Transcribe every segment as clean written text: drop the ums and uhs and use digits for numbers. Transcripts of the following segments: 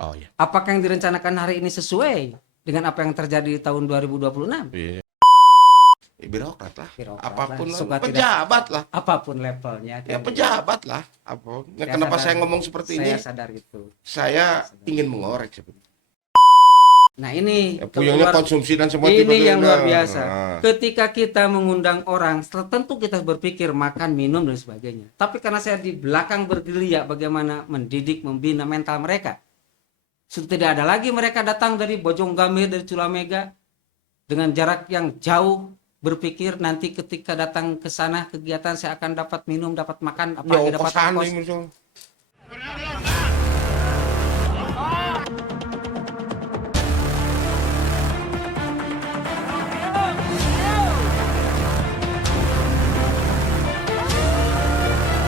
Oh ya. Apakah yang direncanakan hari ini sesuai dengan apa yang terjadi di tahun 2026? Iya. Birokrat lah. Birokrat lah, Apapun lah. suka tidak Pejabat lah. apapun levelnya Ya kan gitu. pejabat lah. Apa? Nah, Saya kenapa sadar, saya ngomong seperti saya ini? sadar itu. Saya Sadar. ingin mengorek seperti. Nah ini Ya, puyengnya konsumsi dan semua ini tiba-tiba. yang luar biasa. Nah. Ketika kita mengundang orang, tentu kita berpikir makan, minum dan sebagainya. Tapi karena saya di belakang bergerilya bagaimana mendidik, membina mental mereka. Sudah tidak ada lagi mereka datang dari Bojonggamir, dari Culamega dengan jarak yang jauh berpikir nanti ketika datang ke sana kegiatan saya akan dapat minum, dapat makan, apalagi dapat ongkos.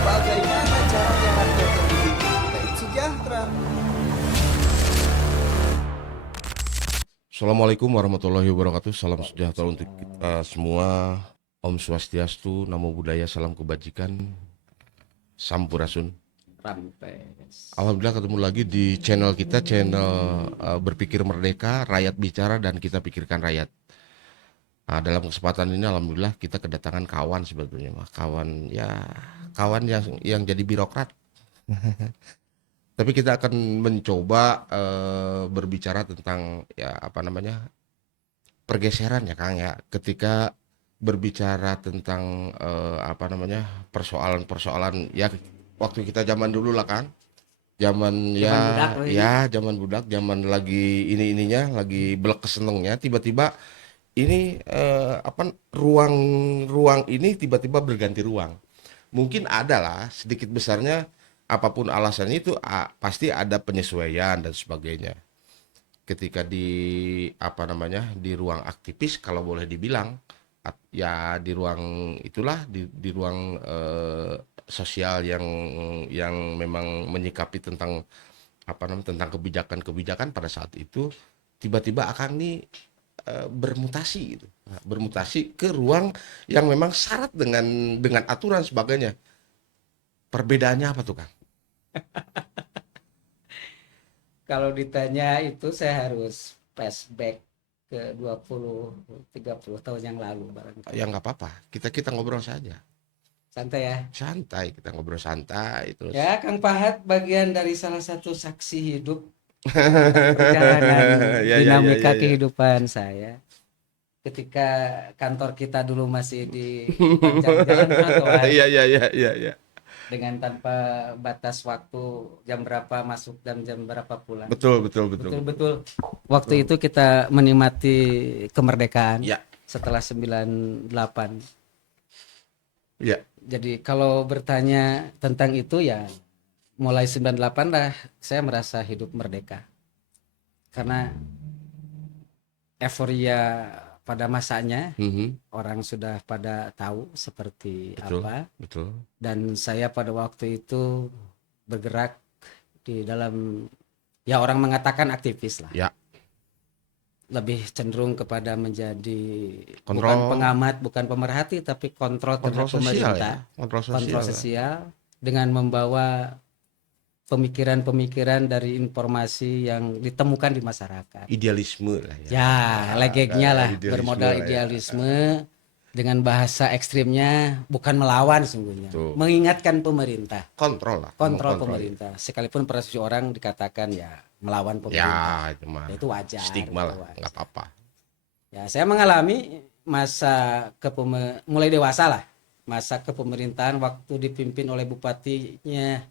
Bagaimana caranya rakyat yang hidup sejahtera? Assalamualaikum warahmatullahi wabarakatuh. Salam sejahtera untuk kita semua. Om Swastiastu, Namo Buddhaya, salam kebajikan, Sampurasun. Rampes. Alhamdulillah ketemu lagi di channel kita, channel Berpikir Merdeka, Rakyat Bicara dan Kita Pikirkan Rakyat. Nah, dalam kesempatan ini alhamdulillah kita kedatangan kawan sebetulnya, kawan yang jadi birokrat. Tapi kita akan mencoba berbicara tentang pergeseran ya Kang ya, ketika berbicara tentang persoalan-persoalan ya waktu kita zaman dulu lah Kang. Zaman budak loh ini. zaman budak, zaman lagi ininya lagi belek kesenengnya, tiba-tiba ini ruang ini tiba-tiba berganti ruang. Mungkin ada lah sedikit besarnya, apapun alasannya itu pasti ada penyesuaian dan sebagainya. Ketika di ruang aktivis kalau boleh dibilang ya di ruang itulah di ruang sosial yang memang menyikapi tentang tentang kebijakan-kebijakan pada saat itu tiba-tiba akan bermutasi gitu. Bermutasi ke ruang yang memang syarat dengan aturan sebagainya. Perbedaannya apa tuh Kang? Kalau ditanya itu saya harus flashback ke 20-30 tahun yang lalu barangkali. Ya nggak apa-apa, kita ngobrol saja. Santai ya. Santai, kita ngobrol santai terus. Ya, Kang Pahat bagian dari salah satu saksi hidup perjalanan Ya, dinamika ya. kehidupan saya. Ketika kantor kita dulu masih di panjang jalan trotoar Iya. dengan tanpa batas waktu jam berapa masuk dan jam berapa pulang. Betul. Betul. Waktu itu kita menikmati kemerdekaan Ya. setelah 98. Ya. Jadi kalau bertanya tentang itu ya mulai 98 lah saya merasa hidup merdeka. Karena euforia pada masanya orang sudah pada tahu seperti apa. Betul. Dan saya pada waktu itu bergerak di dalam ya orang mengatakan aktivis lah. Ya. Lebih cenderung kepada menjadi Kontrol. bukan pengamat, bukan pemerhati, tapi kontrol terhadap pemerintah, ya? kontrol sosial dengan membawa pemikiran-pemikiran dari informasi yang ditemukan di masyarakat. Idealisme lah ya. Ya, legeknya lah, idealisme bermodal lah ya. idealisme dengan bahasa ekstrimnya, bukan melawan sungguhnya, Betul. mengingatkan pemerintah, Kontrol lah. kontrol Kontrol. pemerintah. Sekalipun persepsi orang dikatakan ya melawan pemerintah. Ya, itu mah. Itu wajar. Stigma lah, itu wajar. nggak apa-apa. Ya, saya mengalami masa mulai dewasa lah, masa kepemerintahan waktu dipimpin oleh bupatinya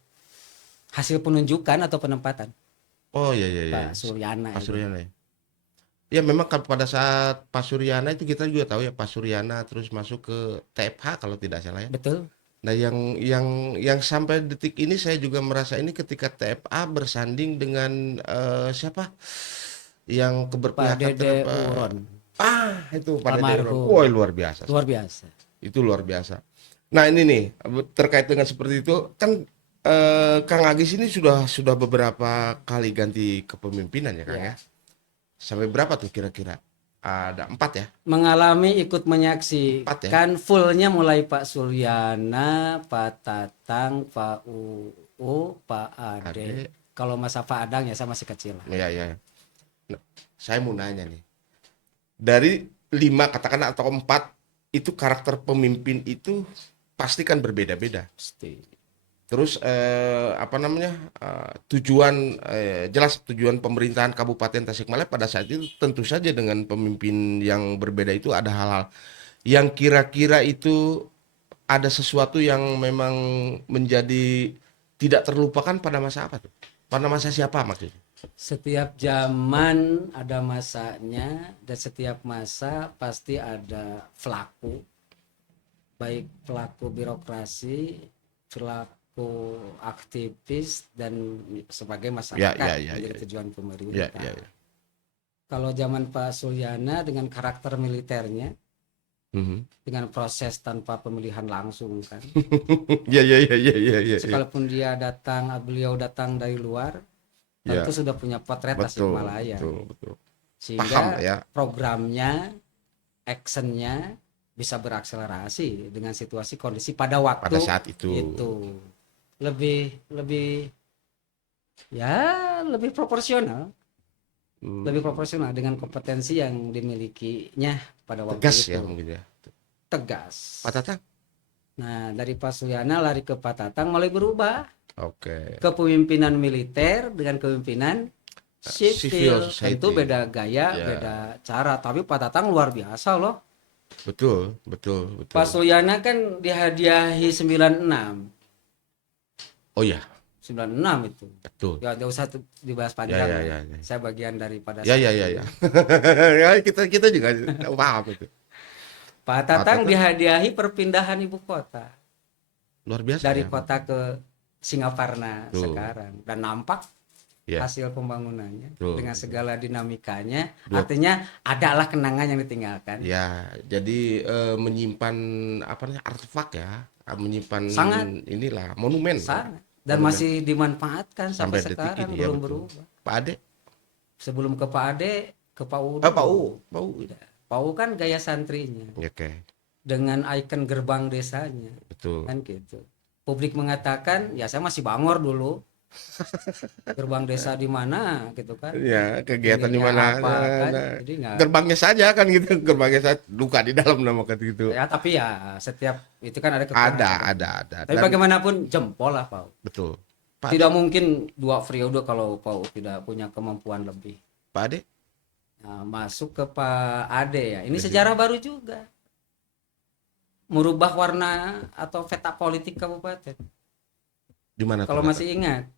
hasil penunjukan atau penempatan Oh iya. Pak Suryana. Pak itu. Suryana ya. Ya memang pada saat Pak Suryana itu kita juga tahu ya Pak Suryana terus masuk ke TFH kalau tidak salah ya. Betul. Nah yang sampai detik ini saya juga merasa ini ketika TFA bersanding dengan siapa yang Pak keberpihakan Dede Uron. Itu Pak Dede Uron. Almarhum. Woi luar biasa. Luar biasa. Itu luar biasa. Nah ini nih terkait dengan seperti itu kan Kang Agis ini sudah beberapa kali ganti kepemimpinan ya Kang ya. Sampai berapa tuh kira-kira? Ada 4 ya? Mengalami ikut menyaksikan fullnya mulai Pak Suryana, Pak Tatang, Pak UU, Pak Ade, Kalau masa Pak Adang ya saya masih kecil lah. Ya, ya. Nah, saya mau nanya nih. Dari 5 katakan atau 4 itu karakter pemimpin itu pasti kan berbeda-beda. Pasti. Terus apa namanya tujuan jelas tujuan pemerintahan Kabupaten Tasikmalaya pada saat itu tentu saja dengan pemimpin yang berbeda itu ada hal-hal yang kira-kira itu ada sesuatu yang memang menjadi tidak terlupakan pada masa apa tuh? Pada masa siapa maksudnya? Setiap zaman ada masanya dan setiap masa pasti ada pelaku, baik pelaku birokrasi, pelaku aktivis dan sebagai masyarakat menjadi tujuan pemerintah. Ya. Kalau zaman Pak Sulyana dengan karakter militernya, dengan proses tanpa pemilihan langsung kan. Ya. Sekalipun beliau datang dari luar, tentu sudah punya potret Tasikmalaya. Betul. Sehingga Paham ya. programnya, actionnya bisa berakselerasi dengan situasi kondisi pada waktu saat itu. Lebih proporsional. Lebih proporsional dengan kompetensi yang dimilikinya pada waktu Tegas itu. ya mungkin ya. Tegas. Pak Tatang? Nah, dari Pak Sulyana lari ke Pak Tatang mulai berubah. Oke. Kepemimpinan militer dengan kepemimpinan Civil sipil. society. Tentu beda gaya, beda cara. Tapi Pak Tatang luar biasa loh. Betul. Pak Sulyana kan dihadiahi 96. Oh ya. 96 itu. Betul. Ya, enggak usah dibahas panjang. Ya. Saya bagian daripada Ya. Ya, kita juga paham itu. Pak Tatang dihadiahi perpindahan ibu kota. Luar biasa dari ya. kota ke Singaparna sekarang, dan nampak ya. hasil pembangunannya Tuh. dengan segala dinamikanya. Artinya adalah kenangan yang ditinggalkan. Ya, jadi menyimpan apa namanya artefak ya, menyimpan Sangat. inilah monumen. Sangat. Dan Monumen. masih dimanfaatkan sampai detik sekarang ini, ya, belum betul. berubah. Pak Ade? Sebelum ke Pak Ade, ke Pak U. Pak U. Pak U kan gaya santrinya Oke. dengan ikon gerbang desanya. Betul. Kan gitu. Publik mengatakan, ya saya masih Bangor dulu. Gerbang desa di mana gitu kan. Ya, kegiatan di Ininya mana. apa, kan? Jadi nggak. Gerbangnya saja kan gitu, gerbangnya saja luka di dalam nama kan gitu. Ya, tapi ya setiap itu kan ada kekurangan. Ada. Tapi bagaimanapun jempol lah Pak. Betul. Tidak mungkin 2 periode kalau Pak tidak punya kemampuan lebih. Pak Ade? Nah, masuk ke Pak Ade ya. Ini sejarah baru juga. Merubah warna atau peta politik kabupaten. Di mana Kalau masih ingat.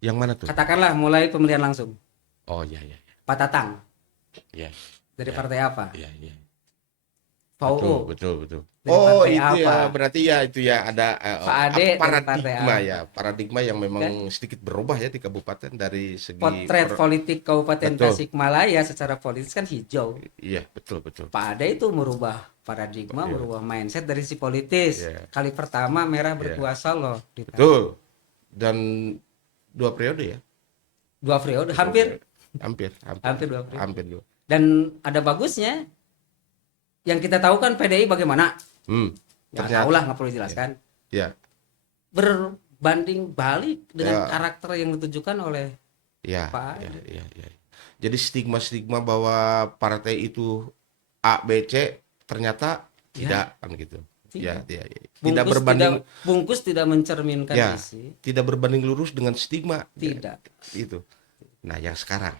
Yang mana tuh? Katakanlah mulai pemilihan langsung. Oh iya. Pak Tatang. Iya. Dari partai apa? Iya. Pak U. Betul. Dari Oh partai itu apa? ya, berarti ya itu ya ada Pak Ade dari partai paradigma apa? ya, paradigma yang memang sedikit berubah ya di kabupaten dari segi Potret politik Kabupaten Betul. Tasikmalaya secara politis kan hijau. Iya, betul. Pak Ade itu merubah paradigma, merubah mindset dari si politis. Iya. Kali pertama merah berkuasa loh. Betul. Dan 2 periode ya. 2 periode, hampir Hampir 2 periode. Hampir 2. Dan ada bagusnya. Yang kita tahu kan PDI bagaimana? Ya Ternyata. tahu lah, nggak perlu dijelaskan. Ya. Berbanding balik dengan karakter yang ditunjukkan oleh Pak Ade. Ya. Jadi stigma-stigma bahwa partai itu A, B, C ternyata tidak kan gitu. Tidak. Ya. Tidak berbanding bungkus tidak mencerminkan isi. Tidak berbanding lurus dengan stigma. Tidak. Itu. Nah, yang sekarang.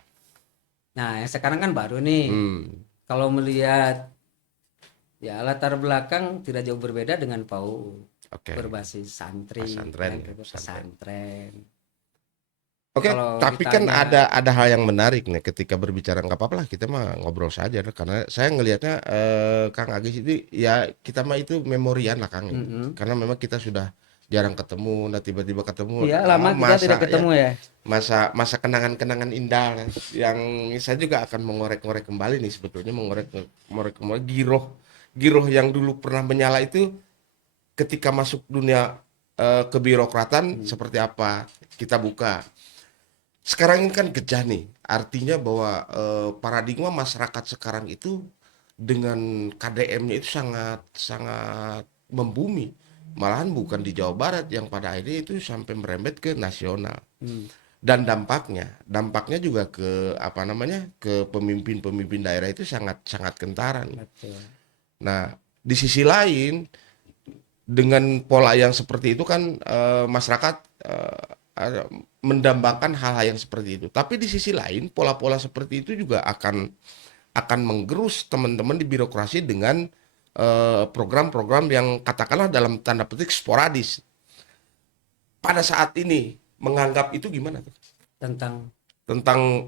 Nah, yang sekarang kan baru nih. Kalau melihat ya latar belakang tidak jauh berbeda dengan PAU. Berbasis santri, pesantren. Oke, Kalau tapi ditanya, kan ada hal yang menarik nih ketika berbicara, nggak apa-apa lah kita mah ngobrol saja karena saya ngelihatnya Kang Agis itu ya kita mah itu memorian lah Kang, karena memang kita sudah jarang ketemu, nah tiba-tiba ketemu. Iya, lama kita tidak ketemu ya. Masa kenangan-kenangan indah yang saya juga akan mengorek-ngorek kembali nih sebetulnya mengorek kembali giroh yang dulu pernah menyala itu ketika masuk dunia kebirokratan seperti apa kita buka. Sekarang ini kan gejah nih, artinya bahwa paradigma masyarakat sekarang itu dengan KDM-nya itu sangat membumi. Malahan bukan di Jawa Barat yang pada akhirnya itu sampai merembet ke nasional. Dan dampaknya juga ke apa namanya, ke pemimpin-pemimpin daerah itu sangat sangat kentaran. Betul. Nah, di sisi lain dengan pola yang seperti itu kan masyarakat mendambakan hal-hal yang seperti itu. Tapi di sisi lain pola-pola seperti itu juga akan menggerus teman-teman di birokrasi dengan program-program yang katakanlah dalam tanda petik sporadis. Pada saat ini menganggap itu gimana tuh? Tentang Tentang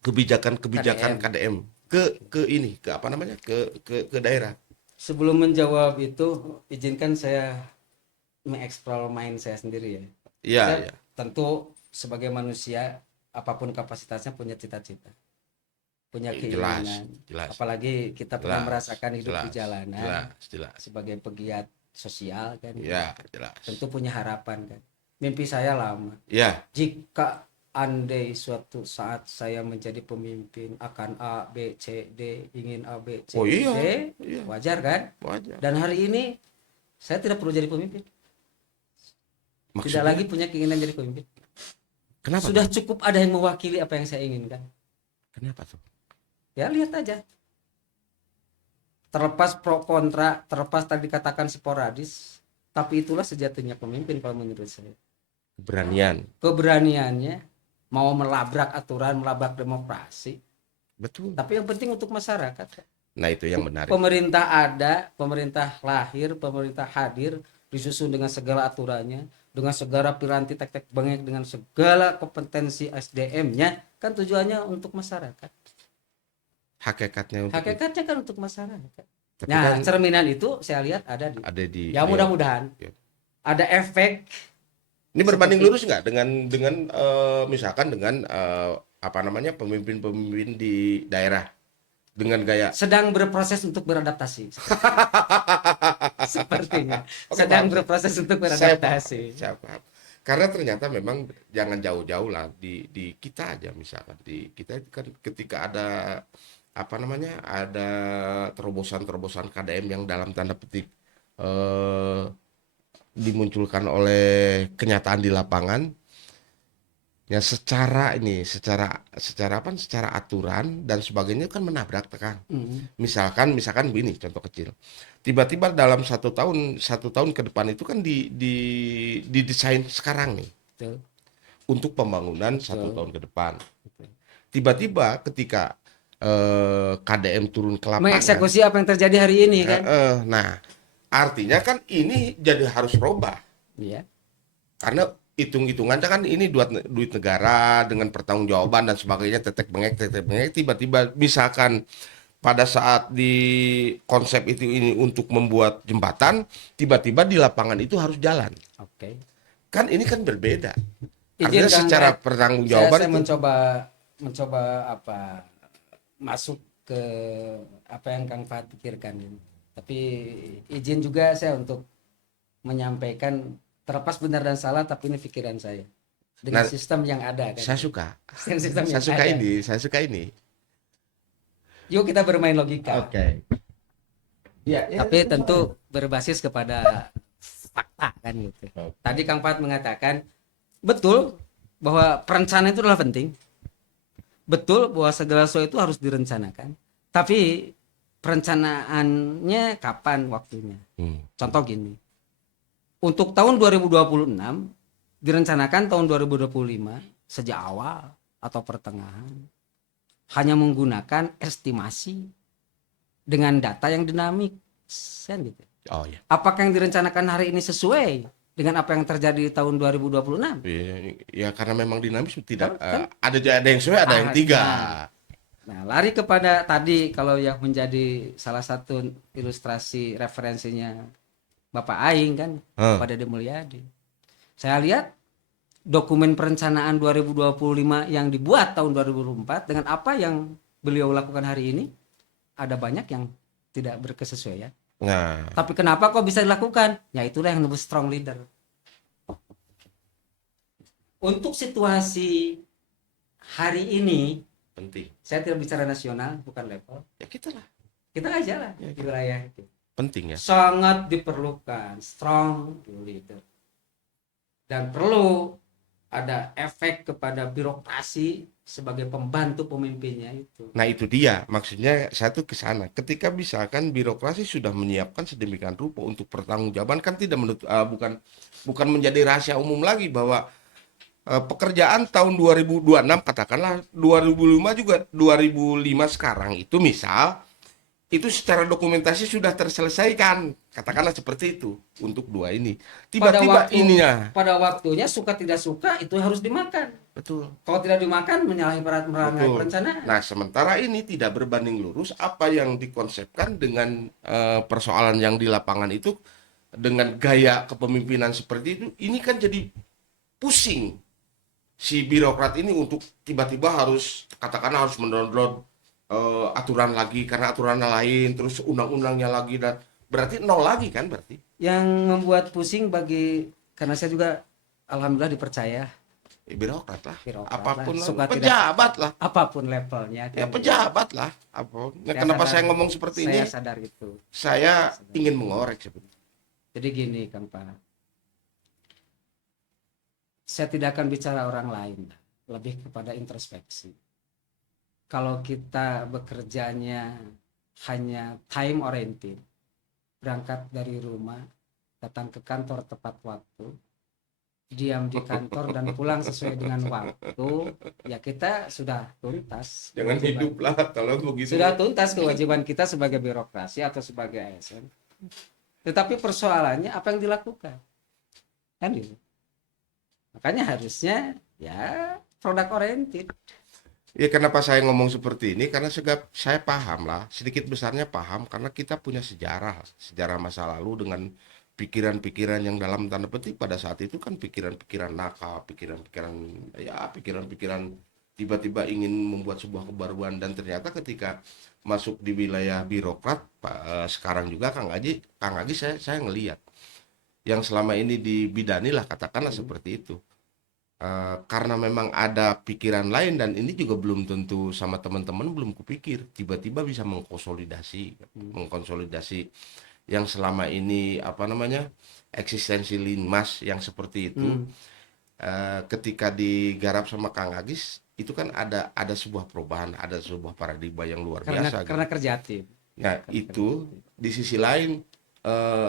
kebijakan-kebijakan KDM. KDM ke ini ke apa namanya ke daerah. Sebelum menjawab itu, izinkan saya mengeksplor mind saya sendiri ya. Iya, Saya iya. tentu sebagai manusia, apapun kapasitasnya punya cita-cita, punya Jelas, keinginan. jelas. Apalagi kita pernah Jelas, merasakan hidup di jelas, jalanan jelas, jelas. sebagai pegiat sosial kan. Ya, jelas. Tentu punya harapan kan. Mimpi saya lama. Ya, Jika andai suatu saat saya menjadi pemimpin akan A, B, C, D, ingin A, B, C, oh D, iya, iya, wajar kan? wajar. Dan hari ini saya tidak perlu jadi pemimpin. Tidak Maksudnya, lagi punya keinginan jadi pemimpin. kenapa? Sudah cukup ada yang mewakili apa yang saya inginkan. Kenapa tuh? Ya lihat aja. Terlepas pro kontra, terlepas tadi dikatakan sporadis, tapi itulah sejatinya pemimpin kalau menurut saya. Keberanian. Keberaniannya mau melabrak aturan, melabrak demokrasi, Betul. tapi yang penting untuk masyarakat. Nah, itu yang menarik. Pemerintah ada, pemerintah lahir, pemerintah hadir, disusun dengan segala aturannya, dengan segala piranti tek-tek bengek, dengan segala kompetensi SDM-nya, kan tujuannya untuk masyarakat. Hakikatnya untuk Hakikatnya kan untuk masyarakat. tapi Nah, kan cerminan itu saya lihat ada di. ada di Ya mudah-mudahan ya. ada efek. Ini berbanding Seperti- lurus nggak dengan misalkan dengan apa namanya pemimpin-pemimpin di daerah dengan gaya Sedang berproses untuk beradaptasi. Sepertinya Oke, sedang paham. berproses untuk Saya beradaptasi. saya paham. Karena ternyata memang jangan jauh-jauh lah di kita aja misalkan di kita itu kan ketika ada apa namanya ada terobosan-terobosan KDM yang dalam tanda petik eh, dimunculkan oleh kenyataan di lapangan ya secara aturan dan sebagainya kan menabrak tekan. Hmm, Misalkan begini contoh kecil. Tiba-tiba dalam satu tahun ke depan itu kan didesain sekarang nih betul. untuk pembangunan satu Betul. tahun ke depan. Tiba-tiba ketika KDM turun ke lapangan, Mengeksekusi apa yang terjadi hari ini kan? nah artinya kan ini jadi harus robah Iya. karena hitung-hitungannya kan ini duit negara dengan pertanggungjawaban dan sebagainya tetek bengek tiba-tiba misalkan pada saat di konsep itu ini untuk membuat jembatan tiba-tiba di lapangan itu harus jalan Oke. kan ini kan berbeda Izin, artinya Kang, secara saya pertanggungjawaban itu mencoba apa masuk ke apa yang Kang Fahad pikirkan. Tapi izin juga saya untuk menyampaikan terlepas benar dan salah, tapi ini pikiran saya dengan Nah, sistem yang ada kan. saya suka Sistem yang ada. saya suka ini Yuk kita bermain logika. ya, Tapi tentu berbasis kepada fakta kan gitu. Oke. Tadi Kang Fahad mengatakan betul bahwa perencanaan itu adalah penting. Betul bahwa segala sesuatu itu harus direncanakan. Tapi perencanaannya kapan waktunya? Contoh gini. Untuk tahun 2026 direncanakan tahun 2025 sejak awal atau pertengahan. Hanya menggunakan estimasi dengan data yang dinamik. Kan gitu. oh ya Apakah yang direncanakan hari ini sesuai dengan apa yang terjadi di tahun 2026? ya karena memang dinamis tidak Kan? ada yang sesuai ada yang Ada. tiga Nah, lari kepada tadi kalau yang menjadi salah satu ilustrasi referensinya Bapak Aing kan, pada De Mulyadi. Saya lihat dokumen perencanaan 2025 yang dibuat tahun 2004 dengan apa yang beliau lakukan hari ini, ada banyak yang tidak berkesesuaian. nah Tapi kenapa kok bisa dilakukan? Ya itulah yang disebut strong leader. Untuk situasi hari ini, penting saya tidak bicara nasional, bukan level. ya kita lah Kita aja lah di wilayah itu. penting ya Sangat diperlukan strong leader. Dan perlu ada efek kepada birokrasi sebagai pembantu pemimpinnya itu. Nah itu dia, maksudnya saya tuh ke sana. Ketika misalkan birokrasi sudah menyiapkan sedemikian rupa untuk pertanggungjawaban, kan tidak bukan menjadi rahasia umum lagi bahwa pekerjaan tahun 2026 katakanlah 2005 juga 2005 sekarang itu misal itu secara dokumentasi sudah terselesaikan, katakanlah seperti itu untuk dua ini. Tiba-tiba ininya, pada waktunya suka tidak suka itu harus dimakan. betul. Kalau tidak dimakan menyalahi Betul. perencanaan. Nah, sementara ini tidak berbanding lurus apa yang dikonsepkan dengan persoalan yang di lapangan itu dengan gaya kepemimpinan seperti itu, ini kan jadi pusing si birokrat ini untuk tiba-tiba harus katakanlah harus mendownload aturan lagi karena aturannya lain, terus undang-undangnya lagi dan berarti nol lagi kan berarti. Yang membuat pusing karena saya juga alhamdulillah dipercaya Birokrat lah, Birokrat apapun lah, lah, suka pejabat lah. apapun levelnya. Ya pejabat lah. Apa? Nah, kenapa saya ngomong seperti ini? Saya sadar itu. Saya ingin mengorek sebenarnya. Jadi gini Kang Pak, saya tidak akan bicara orang lain, lebih kepada introspeksi. Kalau kita bekerjanya hanya time oriented, berangkat dari rumah, datang ke kantor tepat waktu, diam di kantor dan pulang sesuai dengan waktu, ya kita sudah tuntas. Jangan kewajiban. hidup lah kalau begitu. Sudah tuntas kewajiban kita sebagai birokrasi atau sebagai ASN. Tetapi persoalannya apa yang dilakukan? Kan gitu. Makanya harusnya ya produk oriented. Ya kenapa saya ngomong seperti ini? Karena saya paham lah, sedikit besarnya paham karena kita punya sejarah masa lalu dengan pikiran-pikiran yang dalam tanda petik pada saat itu kan pikiran-pikiran nakal, pikiran-pikiran tiba-tiba ingin membuat sebuah kebaruan dan ternyata ketika masuk di wilayah birokrat sekarang juga Kang Aji saya ngelihat yang selama ini dibidani lah katakanlah seperti itu. Karena memang ada pikiran lain dan ini juga belum tentu sama teman-teman belum kupikir tiba-tiba bisa mengkonsolidasi yang selama ini apa namanya eksistensi Linmas yang seperti itu ketika digarap sama Kang Agis itu kan ada sebuah perubahan, ada sebuah paradigma yang luar biasa Karena kerja tim. Nah itu di sisi lain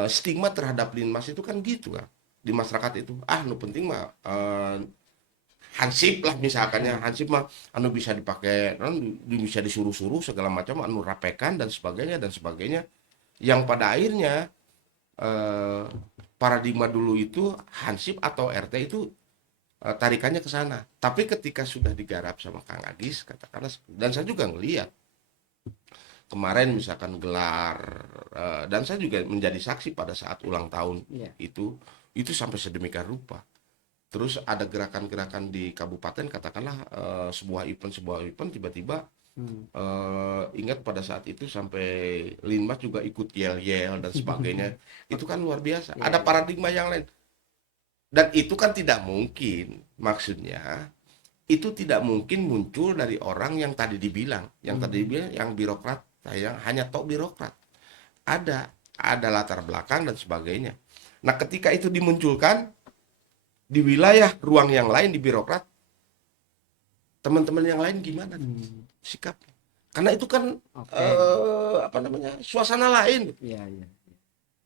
stigma terhadap Linmas itu kan gitu kan di masyarakat itu nu penting mah hansip lah misalkannya hansip mah bisa dipakai bisa disuruh-suruh segala macam rapekan dan sebagainya yang pada akhirnya paradigma dulu itu hansip atau RT itu tarikannya ke sana tapi ketika sudah digarap sama Kang Agis katakanlah dan saya juga ngelihat kemarin misalkan gelar dan saya juga menjadi saksi pada saat ulang tahun itu sampai sedemikian rupa. Terus ada gerakan-gerakan di kabupaten katakanlah sebuah event tiba-tiba ingat pada saat itu sampai Linmas juga ikut yel-yel dan sebagainya. Itu kan luar biasa. Ada paradigma yang lain. Dan itu kan tidak mungkin. Maksudnya itu tidak mungkin muncul dari orang yang tadi dibilang, yang birokrat, yang hanya tok birokrat. Ada latar belakang dan sebagainya. Nah, ketika itu dimunculkan di wilayah ruang yang lain di birokrat, teman-teman yang lain gimana sikap? Karena itu kan suasana lain. Iya.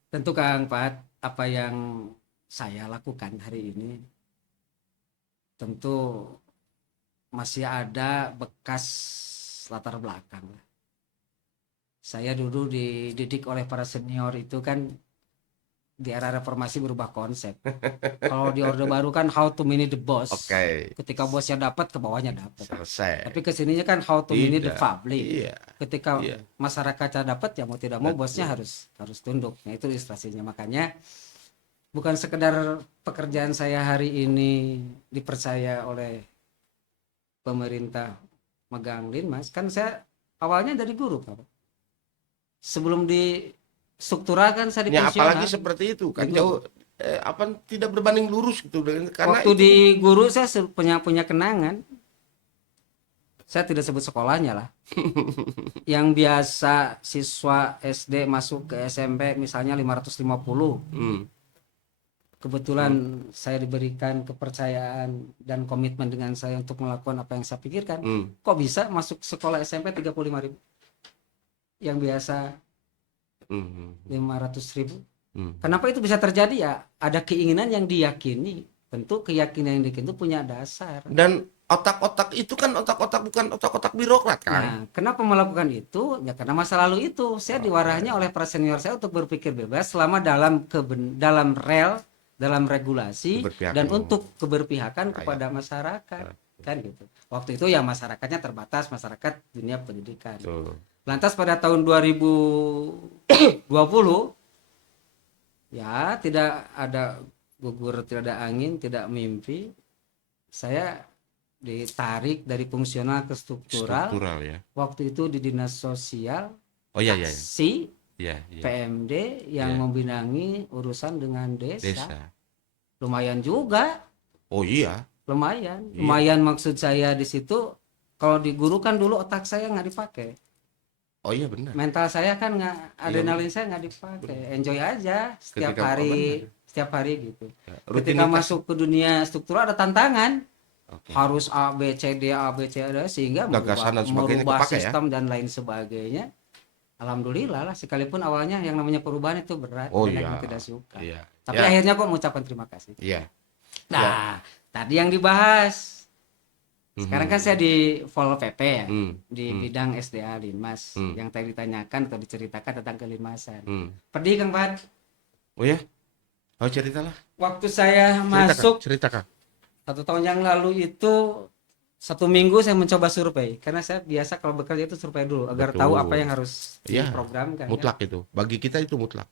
Tentu Kang Pat, apa yang saya lakukan hari ini tentu masih ada bekas latar belakang. Saya dulu dididik oleh para senior itu kan di era reformasi berubah konsep. Kalau di Orde Baru kan how to manage the boss. Ketika bosnya dapat, ke bawahnya dapat. Selesai. Tapi kesininya kan how to manage the public. Iya. Ketika masyarakatnya dapat, ya mau tidak mau bosnya harus tunduk. Nah itu ilustrasinya. Makanya bukan sekedar pekerjaan saya hari ini dipercaya oleh pemerintah megang Linmas. Kan saya awalnya dari guru, Pak. Sebelum di struktural kan saya Ya, dipensiunan. apalagi seperti itu kan jauh tidak berbanding lurus gitu karena waktu di guru saya punya kenangan. Saya tidak sebut sekolahnya lah. Yang biasa siswa SD masuk ke SMP misalnya 550. kebetulan saya diberikan kepercayaan dan komitmen dengan saya untuk melakukan apa yang saya pikirkan. Kok bisa masuk sekolah SMP 35.000 yang biasa 500.000? Kenapa itu bisa terjadi? Ya ada keinginan yang diyakini. Tentu keyakinan yang diyakini itu punya dasar. Dan otak-otak itu kan otak-otak bukan otak-otak birokrat kan? Nah, kenapa melakukan itu? Ya karena masa lalu itu saya diwarahnya oleh para senior saya untuk berpikir bebas selama dalam rel, dalam regulasi Keberpihakan. dan untuk keberpihakan kepada masyarakat, kan gitu. Waktu itu ya masyarakatnya terbatas, masyarakat dunia pendidikan. Tuh. Lantas pada tahun 2020 ya tidak ada gugur, tidak ada angin, tidak mimpi. Saya ditarik dari fungsional ke struktural. Struktural ya. Waktu itu di dinas sosial, Oh iya iya. si Iya, iya. PMD yang Iya. membinangi urusan dengan desa. Desa. Lumayan juga, Oh iya. lumayan. Iya. Lumayan maksud saya di situ. Kalau di guru kan dulu otak saya nggak dipakai. Oh iya benar. Mental saya kan nggak, adrenalin saya nggak dipakai. Enjoy aja setiap Ketika- hari gitu. Ya, Ketika rutinitas. masuk ke dunia struktural ada tantangan. Oke. Harus A B C D sehingga Gagasan dan sebagainya merubah kepake ya? sistem dan lain sebagainya. Alhamdulillah lah, sekalipun awalnya yang namanya perubahan itu berat, Oh banyak iya. yang tidak suka. Iya. Tapi Ya. akhirnya kok mengucapkan terima kasih. Iya. Nah, tadi yang dibahas. Sekarang kan saya di Vol PP ya, di bidang SDA Linmas, yang tadi ditanyakan atau diceritakan tentang kelinmasan. Pedih Kang Pat. Oh ya. Oh ceritalah. Waktu saya Ceritakan, masuk ceritakan. 1 tahun yang lalu itu 1 minggu saya mencoba survei, karena saya biasa kalau bekerja itu survei dulu agar Betul. tahu apa yang harus Iya, diprogramkan. Mutlak itu. Bagi kita itu mutlak.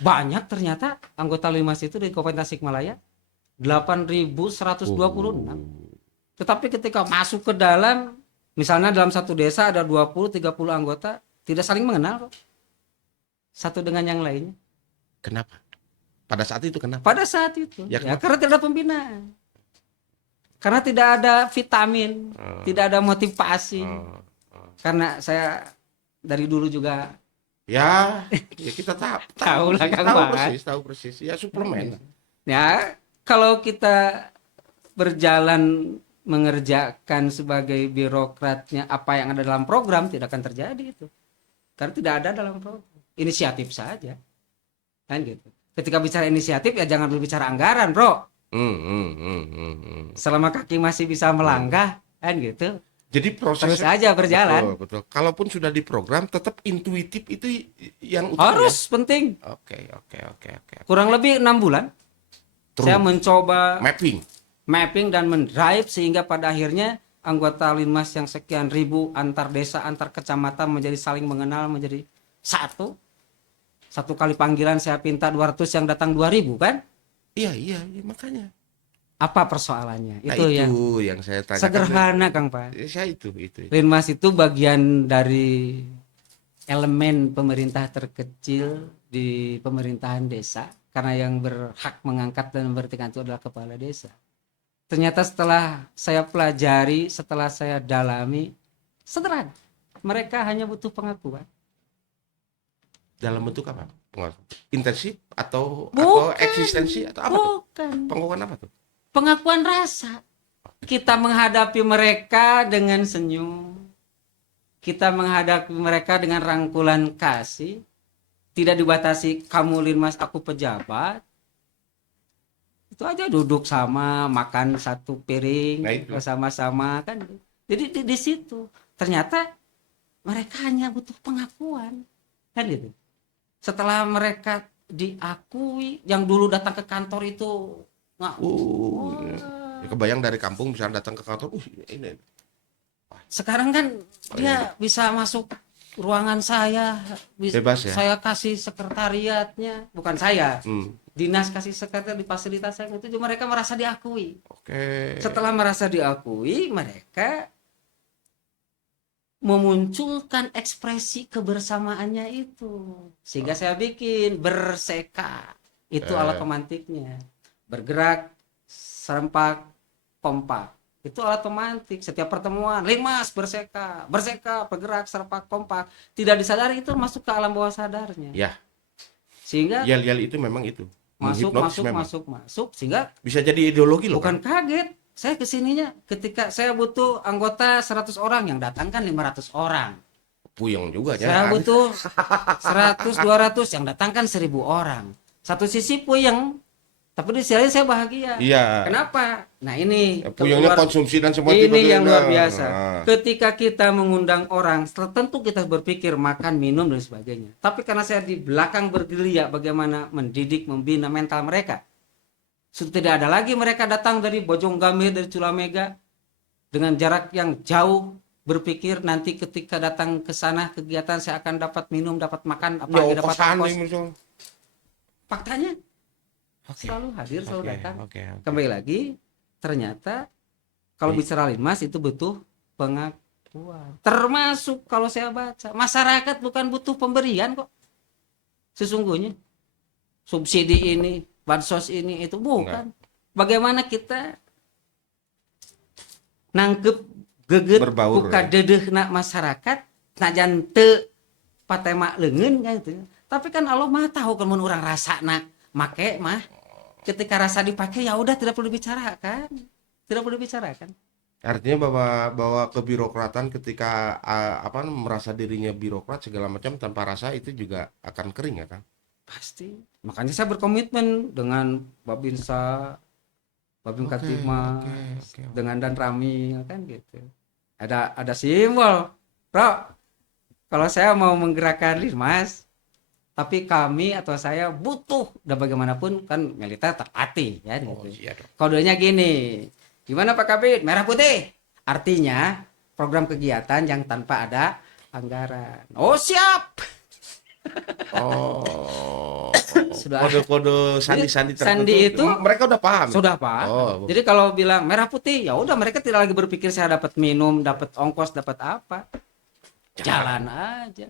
Banyak ternyata anggota Linmas itu di Kabupaten Tasikmalaya 8.126. Tetapi ketika masuk ke dalam, misalnya dalam satu desa ada 20-30 anggota, tidak saling mengenal kok. Satu dengan yang lainnya. Kenapa? Pada saat itu kenapa? Pada saat itu. Ya, Ya, karena tidak ada pembinaan. Karena tidak ada vitamin, tidak ada motivasi. Karena saya dari dulu juga Ya, ya kita Tahu lah, Kang tahu Pak. tahu persis. Ya suplemen. ya kalau kita berjalan mengerjakan sebagai birokratnya apa yang ada dalam program, tidak akan terjadi itu. Karena tidak ada dalam program. Inisiatif saja. Kan gitu. Ketika bicara inisiatif ya jangan berbicara anggaran, Bro. Selama kaki masih bisa melangkah, kan gitu. Jadi Terus prosesnya aja berjalan. betul. Kalaupun sudah diprogram, tetap intuitif itu yang utama. Harus penting. Ya? Oke. Kurang lebih 6 bulan. Terus. Saya mencoba Mapping. dan mendrive sehingga pada akhirnya anggota Linmas yang sekian ribu antar desa, antar kecamatan menjadi saling mengenal, menjadi satu. Satu kali panggilan saya pinta 200, yang datang 2.000 kan? Iya, makanya. Apa persoalannya? Nah, Itu yang yang saya tanyakan. sederhana, Kang Pak. Saya itu. Linmas itu bagian dari elemen pemerintah terkecil di pemerintahan desa, karena yang berhak mengangkat dan memberhentikan itu adalah kepala desa. Ternyata setelah saya pelajari, setelah saya dalami, sederhana. Mereka hanya butuh pengakuan. Dalam bentuk apa? Intensif atau Bukan. eksistensi atau apa tuh? Bukan. Pengakuan apa tuh? Pengakuan rasa. Kita menghadapi mereka dengan senyum. Kita menghadapi mereka dengan rangkulan kasih. Tidak dibatasi kamu Linmas, aku pejabat. Itu aja duduk sama, makan satu piring, Nah, itu. bersama-sama kan. Jadi di situ ternyata mereka hanya butuh pengakuan. Kan gitu. Setelah mereka diakui, yang dulu datang ke kantor itu nggak. Ya, kebayang dari kampung bisa datang ke kantor. Ini. Sekarang kan dia bisa masuk ruangan saya, Bebas ya? saya kasih sekretariatnya, bukan saya, dinas kasih sekretariat di fasilitas saya, itu juga mereka merasa diakui. Oke. Setelah merasa diakui, mereka memunculkan ekspresi kebersamaannya itu, sehingga saya bikin berseka, itu alat pemantiknya, bergerak, serempak, kompak. Itu alat pemantik. Setiap pertemuan, Linmas berseka, bergerak, serempak, kompak. Tidak disadari itu masuk ke alam bawah sadarnya. Ya. Sehingga Yel itu memang itu. menghipnotis memang. masuk sehingga Bisa jadi ideologi loh bukan kan. kaget. Saya kesininya ketika saya butuh anggota 100 orang, yang datang kan 500 orang. Puyeng juga Saya ya. butuh 100 200, yang datang kan 1000 orang. Satu sisi puyeng, tapi di sisi lain saya bahagia. Iya. Kenapa? Nah ini Puyengnya keluar- konsumsi dan semua ini tiba-tiba. yang luar biasa. Nah. Ketika kita mengundang orang, tentu kita berpikir makan, minum dan sebagainya. Tapi karena saya di belakang bergerilya bagaimana mendidik, membina mental mereka. Sudah tidak ada lagi mereka datang dari Bojonggame, dari Culamega dengan jarak yang jauh, berpikir nanti ketika datang ke sana kegiatan saya akan dapat minum, dapat makan, Ya, apalagi dapat kosan ongkos. nih, misal. Faktanya Oke. selalu hadir, selalu Oke, datang. oke, oke. Kembali lagi, ternyata kalau Iya. bicara Linmas itu butuh pengakuan. Termasuk kalau saya baca, masyarakat bukan butuh pemberian kok. Sesungguhnya subsidi ini, bansos ini itu bukan. Bagaimana kita nangkep geget Berbaur, buka ya. dedehna masyarakat najan teu patema leungeun kan gitu. Tapi kan Allah mah tahu kan mun urang rasana make mah ketika rasa dipakai ya udah tidak perlu dibicarakan. Tidak perlu dibicarakan. Artinya bahwa kebirokratan ketika merasa dirinya birokrat segala macam tanpa rasa itu juga akan kering ya kan? Pasti. Makanya saya berkomitmen dengan Babinsa, Babin Oke, Katima, oke. dengan Dan Rami kan gitu. Ada simbol, bro. Kalau saya mau menggerakkan Linmas, tapi kami atau saya butuh dan bagaimanapun kan militer terlatih ya Oh gitu. iya dong. Kodenya gini, gimana Pak Kabit? Merah putih. Artinya program kegiatan yang tanpa ada anggaran. Oh siap. Oh. Sudah. Kode-kode sandi-sandi Jadi, sandi itu mereka udah paham. Sudah Pak. Oh. Jadi kalau bilang merah putih, ya udah mereka tidak lagi berpikir saya dapat minum, dapat ongkos, dapat apa. Jalan aja.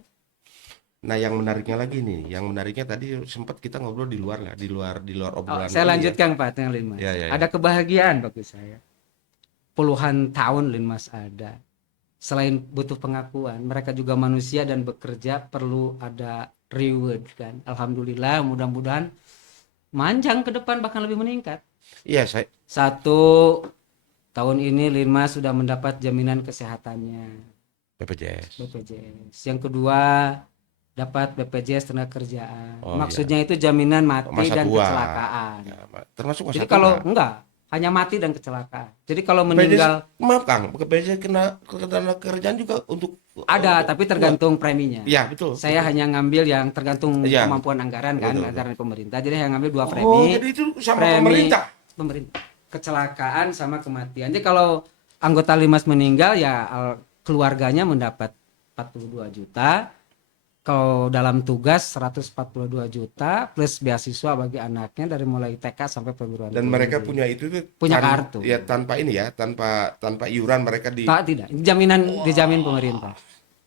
Nah, yang menariknya lagi nih, yang menariknya tadi sempat kita ngobrol di luar nggak? Di luar obrolan. Saya ini lanjutkan Pak dengan Linmas. Ya, ya, ya. Ada kebahagiaan bagi saya. Puluhan tahun Linmas ada. Selain butuh pengakuan, mereka juga manusia dan bekerja perlu ada reward kan. Alhamdulillah, mudah-mudahan manjang ke depan bahkan lebih meningkat. Iya, saya. 1 tahun ini Linmas sudah mendapat jaminan kesehatannya BPJS. BPJS. Yang kedua dapat BPJS tenaga kerjaan. Oh, Maksudnya itu jaminan mati Masa dan tua. kecelakaan. Ya, termasuk masa Jadi kalau tua. enggak hanya mati dan kecelakaan. Jadi kalau BPJS, meninggal maaf Kang, BPJS kena kerjaan juga untuk ada, tapi tergantung preminya. Iya, betul. Saya hanya ngambil yang tergantung Iya. kemampuan anggaran kan, Betul, anggaran pemerintah. Jadi saya ngambil 2 Oh, premi. jadi itu sama Premi pemerintah. pemerintah. Kecelakaan sama kematian. Jadi kalau anggota Linmas meninggal ya keluarganya mendapat 42 juta. Kalau dalam tugas 142 juta plus beasiswa bagi anaknya dari mulai TK sampai perguruan Dan tinggi. mereka punya itu tuh Punya kartu. Ya tanpa ini ya, tanpa iuran mereka di. Tidak, jaminan dijamin pemerintah.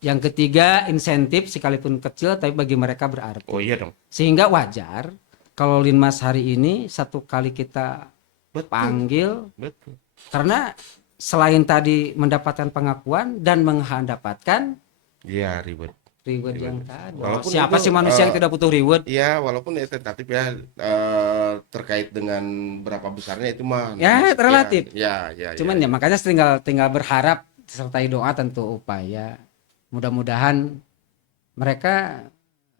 Yang ketiga, insentif sekalipun kecil tapi bagi mereka berarti. Oh iya dong. Sehingga wajar kalau Linmas hari ini 1 kali kita Betul. panggil, Betul. karena selain tadi mendapatkan pengakuan dan mendapatkan Iya, ribet. reward yang tadi. Walaupun Siapa itu, sih manusia yang tidak butuh reward? Iya, walaupun ya tentatif ya, terkait dengan berapa besarnya itu mah. Ya, relatif. Ya. Cuman ya makanya tinggal berharap disertai doa tentu upaya. Mudah-mudahan mereka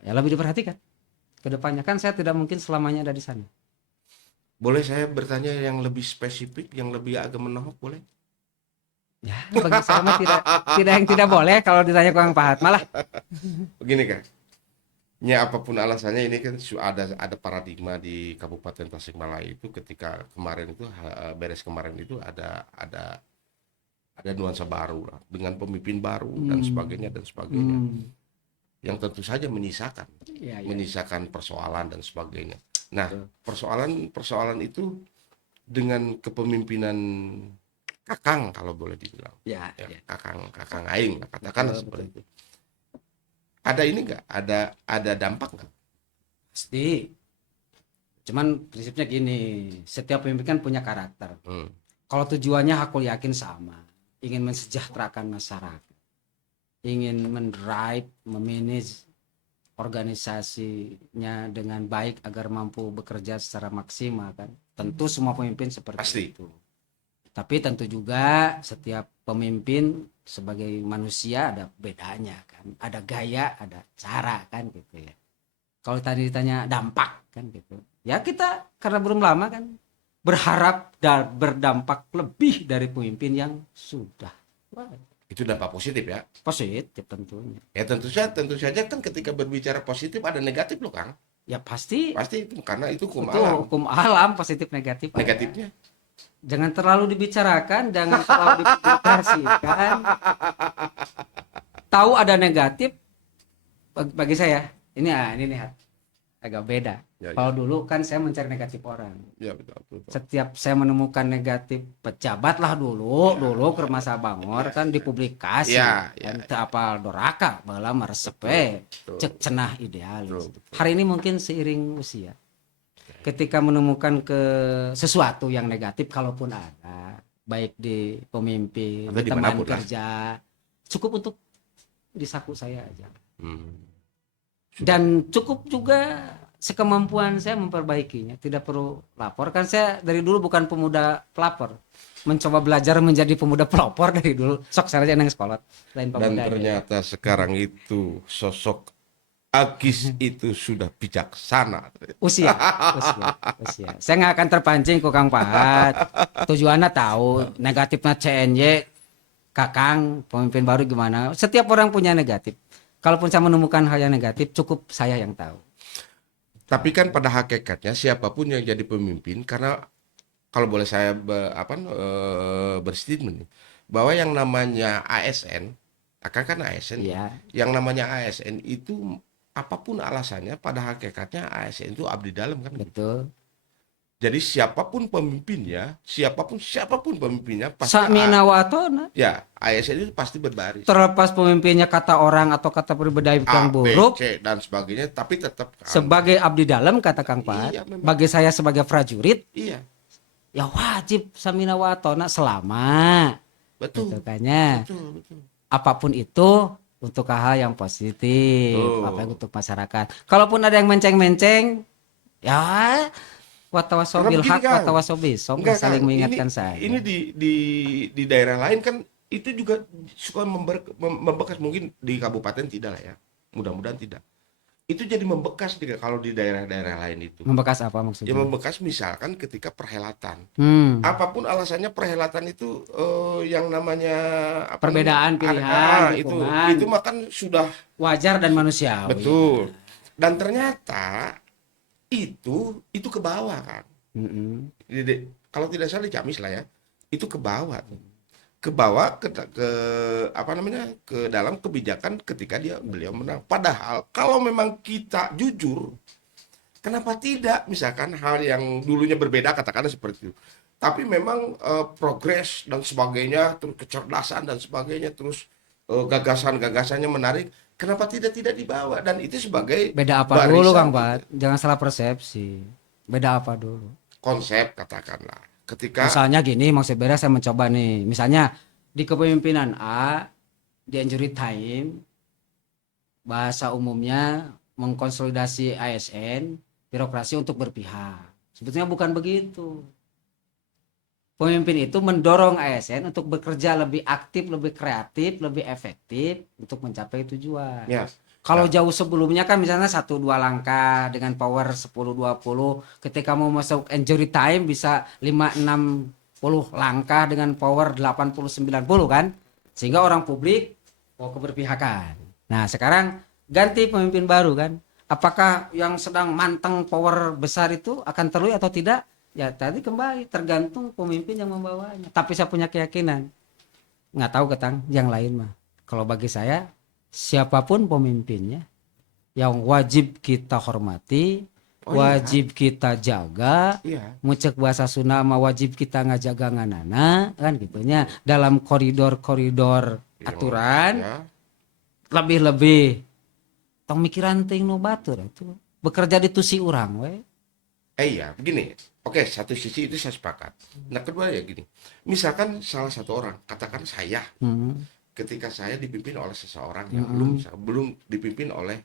ya lebih diperhatikan. Kedepannya kan saya tidak mungkin selamanya ada di sana. Boleh saya bertanya yang lebih spesifik, yang lebih agak menohok, boleh? Ya, bagi saya mah tidak boleh kalau ditanya Kang Pahat malah. Begini kan, ya apapun alasannya ini kan ada paradigma di Kabupaten Tasikmalaya itu ketika kemarin itu beres kemarin itu ada nuansa baru lah dengan pemimpin baru dan sebagainya yang tentu saja menyisakan Ya. menyisakan persoalan dan sebagainya. Nah, persoalan itu dengan kepemimpinan Kakang kalau boleh dibilang. Ya. Kakang Aing katakanlah seperti itu. Ada ini enggak? Ada dampak enggak? Pasti. Cuman prinsipnya gini, setiap pemimpin kan punya karakter. Kalau tujuannya aku yakin sama, ingin mensejahterakan masyarakat, ingin mendrive, memanage organisasinya dengan baik agar mampu bekerja secara maksimal kan. Tentu semua pemimpin seperti Pasti. itu. Tapi tentu juga setiap pemimpin sebagai manusia ada bedanya kan. Ada gaya, ada cara kan gitu ya. Kalau tadi ditanya dampak kan gitu. Ya kita karena belum lama kan berharap berdampak lebih dari pemimpin yang sudah. Wah, Itu dampak positif ya. positif tentunya. Ya tentu saja kan ketika berbicara positif ada negatif loh Kang. Ya pasti Pasti itu karena itu hukum itu alam. hukum alam positif negatif. ada. Negatifnya. Jangan terlalu dibicarakan, jangan terlalu dipublikasikan. Tahu ada negatif bagi saya. Ini nih agak beda. Ya, Kalau dulu kan saya mencari negatif orang. ya betul, betul. Setiap saya menemukan negatif pejabat lah dulu ke masa Bangor kan dipublikasi. Ya, kan teu apal doraka baheula meresepe cek cenah idealis. Betul. Hari ini mungkin seiring usia ketika menemukan sesuatu yang negatif kalaupun ada baik di pemimpin, Atau di teman dimanapun lah. kerja, cukup untuk disaku saya aja. Hmm. Dan cukup juga sekemampuan saya memperbaikinya, tidak perlu lapor. Kan saya dari dulu bukan pemuda pelapor, mencoba belajar menjadi pemuda pelopor dari dulu. Sok saya aja nang sekolah lain Dan pemuda. ternyata sekarang itu sosok Agis itu sudah bijaksana. Usia. Saya nggak akan terpancing kok Kang Pahat. Tujuannya tahu negatifnya CNY, Kakang pemimpin baru gimana. Setiap orang punya negatif. Kalaupun saya menemukan hal yang negatif, cukup saya yang tahu. Tapi kan pada hakikatnya siapapun yang jadi pemimpin, karena kalau boleh saya berstatement nih, bahwa yang namanya ASN, kan ASN, Iya. yang namanya ASN itu apapun alasannya, pada hakikatnya ASN itu abdi dalam kan. Betul. Jadi siapapun pemimpinnya pasti Sakmina watona. ya ASN itu pasti berbaris. Terlepas pemimpinnya kata orang atau kata pribadi A, yang B, buruk, C dan sebagainya, tapi tetap kan. sebagai abdi dalam kata Kang Pahat, Iya, memang. bagi saya sebagai prajurit, Iya, ya wajib samina watona selama betul. gitu kayaknya. Betul. Apapun itu untuk hal yang positif, Betul. apa yang untuk masyarakat. Kalaupun ada yang menceng-menceng, ya watawasobil Karena hak, begini, Kang. watawasobil som, Enggak, saling Kang. mengingatkan ini, saja. Ini di daerah lain kan itu juga suka membekas, mungkin di kabupaten tidak lah ya. Mudah-mudahan tidak. Itu jadi membekas kalau di daerah-daerah lain itu. Membekas apa Ya maksudnya? membekas misalkan ketika perhelatan. Apapun alasannya perhelatan itu yang namanya Perbedaan pilihan, itu dukungan. mah kan sudah Wajar dan manusiawi. betul. Dan ternyata itu ke bawah kan. Mm-mm. Kalau tidak salah di Ciamis lah ya. Itu ke bawah tuh. Ke bawah ke apa namanya? Ke dalam kebijakan ketika beliau menang. Padahal kalau memang kita jujur, kenapa tidak misalkan hal yang dulunya berbeda katakanlah seperti itu. Tapi memang progres dan sebagainya, terus kecerdasan dan sebagainya, terus gagasan-gagasannya menarik. Kenapa tidak dibawa? Dan itu sebagai Beda apa barisan dulu Kang gitu. Pat? Jangan salah persepsi. Beda apa dulu? Konsep katakanlah. Ketika Misalnya gini, maksud beres saya mencoba nih. Misalnya di kepemimpinan A, di injury time, bahasa umumnya mengkonsolidasi ASN, birokrasi untuk berpihak. Sebetulnya bukan begitu. Pemimpin itu mendorong ASN untuk bekerja lebih aktif, lebih kreatif, lebih efektif untuk mencapai tujuan. ya, Kalau jauh sebelumnya kan misalnya 1-2 langkah dengan power 10-20, ketika mau masuk injury time bisa 5-60 langkah dengan power 80-90 kan, sehingga orang publik keberpihakan. Nah sekarang ganti pemimpin baru kan, apakah yang sedang manteng power besar itu akan terlihat atau tidak? Ya tadi kembali tergantung pemimpin yang membawanya. Tapi saya punya keyakinan, nggak tahu ketang yang lain mah. Kalau bagi saya siapapun pemimpinnya yang wajib kita hormati, wajib kita jaga, iya. mucek bahasa Sunda mah wajib kita ngajaga nganana kan gitunya dalam koridor-koridor aturan. Ya. Lebih-lebih tong mikiran ting nu batur itu bekerja di tusi urang we. Iya, begini. Oke, satu sisi itu saya sepakat. Nah, kedua ya gini. Misalkan salah satu orang, katakan saya, ketika saya dipimpin oleh seseorang yang belum dipimpin oleh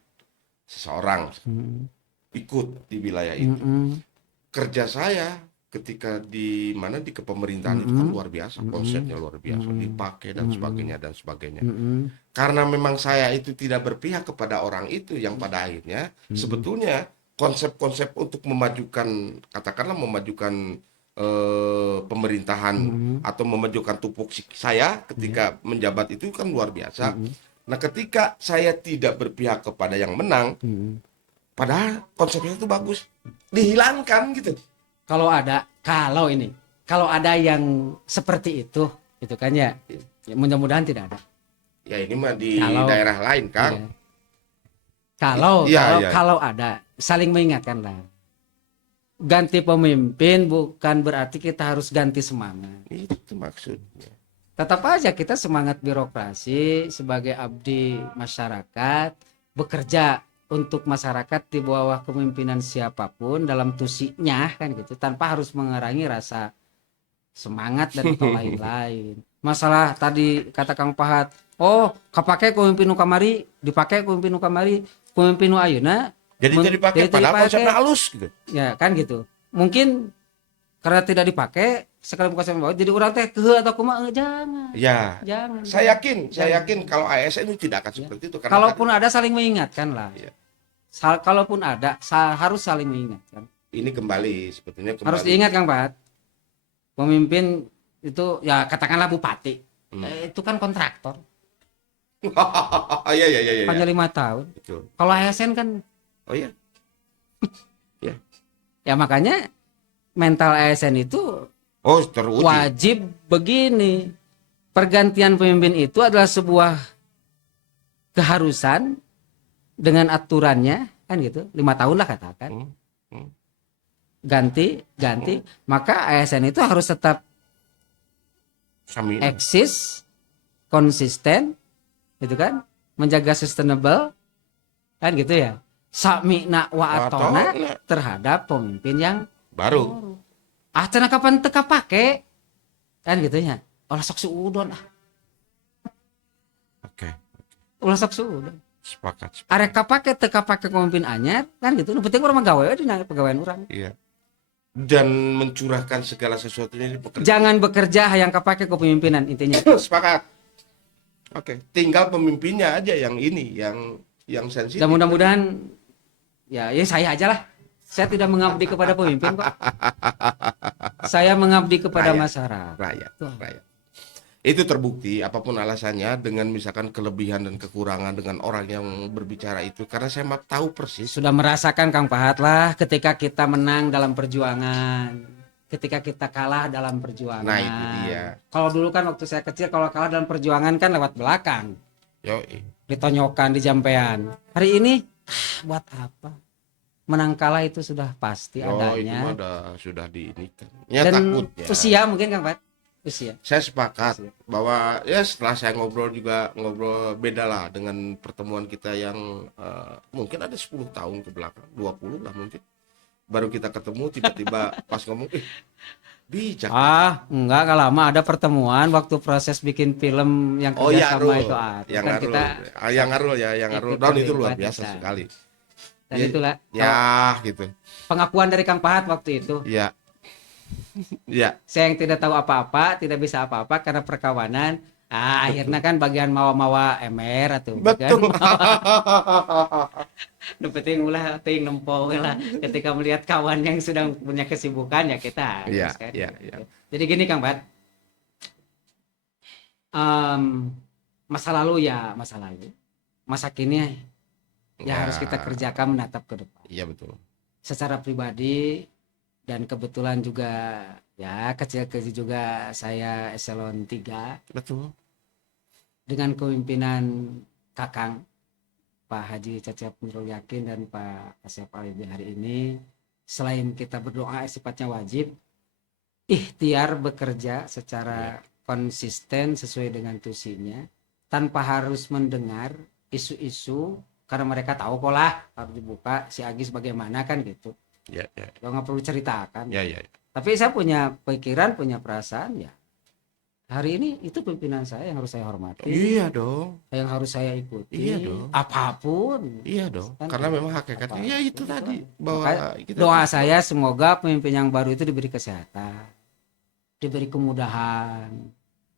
seseorang Mm. ikut di wilayah itu. Mm-mm. Kerja saya ketika di mana di kepemerintahan itu kan luar biasa, konsepnya luar biasa, dipakai dan sebagainya dan sebagainya. Mm-mm. Karena memang saya itu tidak berpihak kepada orang itu yang pada akhirnya sebetulnya konsep-konsep untuk memajukan, katakanlah memajukan pemerintahan atau memajukan tupoksi saya ketika menjabat itu kan luar biasa. Nah, ketika saya tidak berpihak kepada yang menang, Mm-mm. padahal konsepnya itu bagus, dihilangkan gitu. Kalau ada yang seperti itu kan ya, ya mudah-mudahan tidak ada. Ya ini mah di Kalau- daerah lain, Kang. Iya. Kalau Iya, kalau iya. kalau ada, saling mengingatkan lah. Ganti pemimpin bukan berarti kita harus ganti semangat. Itu maksudnya. Tetap aja kita semangat birokrasi sebagai abdi masyarakat, bekerja untuk masyarakat di bawah kepemimpinan siapapun dalam tusinya kan gitu, tanpa harus mengurangi rasa semangat dan atau lain-lain. Masalah tadi kata Kang Pahat, oh kapake pemimpin nu kamari, dipakai pemimpin nu kamari, pemimpin nu ayeuna Jadi dipakai padahal konsepnya halus gitu. ya kan gitu. Mungkin karena tidak dipakai sekali buka sama bawah, jadi orang teh keuheuh atau kumaha jangan. Ya, Jangan. saya yakin kalau ASN itu tidak akan seperti itu karena Kalaupun ada saling mengingatkan lah. Iya. Kalaupun ada harus saling mengingatkan. ini kembali sebetulnya Harus kembali. diingat Kang Pat. Pemimpin itu ya katakanlah bupati. Itu kan kontraktor. Iya, iya, iya, iya. Hanya 5 tahun. Betul. Kalau ASN kan Oh iya. ya makanya mental ASN itu Oh, teruji. wajib begini. Pergantian pemimpin itu adalah sebuah keharusan dengan aturannya kan gitu. 5 tahun lah katakan. Ganti. Maka ASN itu harus tetap Sami. eksis, konsisten, gitu kan, menjaga sustainable, kan gitu ya. Samina wa atona terhadap pemimpin yang Baru. ah cenah kapan teka pake, kan gitu ya. Ulah sok suudon ah, Oke. ulah sok suudon. Sepakat. Arek kapake teka pake pemimpin anyar, kan gitu. Nu penting urang mah gawe we dina pegawaian urang. Iya. Dan mencurahkan segala sesuatunya di pekerjaan. Jangan bekerja hayang kapake kepemimpinan intinya. Sepakat. Oke. Tinggal pemimpinnya aja yang ini, yang sensitif. Dan mudah-mudahan ya saya aja lah. Saya tidak mengabdi kepada pemimpin kok. Saya mengabdi kepada Rakyat. masyarakat. Rakyat. Itu terbukti apapun alasannya dengan misalkan kelebihan dan kekurangan dengan orang yang berbicara itu karena saya tahu persis. Sudah merasakan Kang Pahat lah ketika kita menang dalam perjuangan, ketika kita kalah dalam perjuangan. Nah, itu dia. Kalau dulu kan waktu saya kecil kalau kalah dalam perjuangan kan lewat belakang, Yoi. ditonyokan, dijampean. Hari ini buat apa? Menang kalah itu sudah pasti Oh, itu adanya. mah sudah diinikan. Ya Dan takutnya. usia mungkin Kang Pahat. Usia. Saya sepakat bahwa ya setelah saya ngobrol beda lah dengan pertemuan kita yang mungkin ada 10 tahun ke belakang, 20 lah mungkin. Baru kita ketemu tiba-tiba pas ngomong bijak. Enggak lama ada pertemuan waktu proses bikin film yang Oh ya, kerjasama Arul. itu Yang kan Arul. kita Yang Arul ya, yang Arul. ikut Dan itu terlibat luar di biasa sana. sekali. dan Ya, itulah Ya, gitu. pengakuan dari Kang Pahat waktu itu. Ya. Ya. Saya yang tidak tahu apa-apa, tidak bisa apa-apa karena perkawanan. Akhirnya kan bagian mawa-mawa emer atau Betul. Nu penting ulah teuing nempo we lah ketika melihat kawan yang sedang punya kesibukan ya kita Iya, harus kan. iya, iya. Jadi gini Kang Pat, masa lalu ya masa lalu, masa kini ya harus kita kerjakan menatap ke depan. Iya, betul. Secara pribadi dan kebetulan juga ya kecil-kecil juga saya eselon 3 Betul. dengan kepemimpinan Kakang Pak Haji Cecep Nurul Yakin dan Pak Asep Alibi hari ini, selain kita berdoa sifatnya wajib, ikhtiar bekerja secara konsisten sesuai dengan tusinya tanpa harus mendengar isu-isu karena mereka tahu pola harus dibuka si Agis bagaimana kan gitu. Ya, ya. Lo nggak perlu ceritakan. Ya, ya. Tapi saya punya pikiran, punya perasaan ya. Hari ini itu pimpinan saya yang harus saya hormati, Iya dong. yang harus saya ikuti, Iya dong. apapun. Iya dong. Kan Karena gitu. memang hakikatnya Apapun ya itu gitu tadi aja. bahwa Makanya kita doa tuh- saya semoga pemimpin yang baru itu diberi kesehatan, diberi kemudahan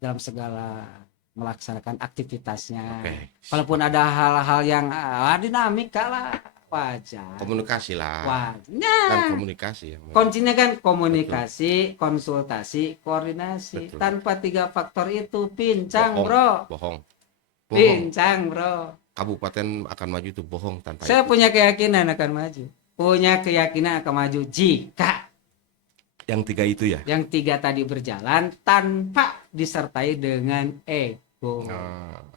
dalam segala melaksanakan aktivitasnya. Oke. Kalaupun ada hal-hal yang dinamika lah, wajar. Komunikasi lah. Wajar. Kan Nah, komunikasi ya. kuncinya kan komunikasi, konsultasi, koordinasi. Betul. Tanpa 3 faktor itu pincang, Bohong. bro. Bohong. Bohong. Pincang, bro. Kabupaten akan maju itu bohong tanpa Saya itu. punya keyakinan akan maju. Punya keyakinan akan maju jika Yang 3 itu ya. yang 3 tadi berjalan tanpa disertai dengan ego.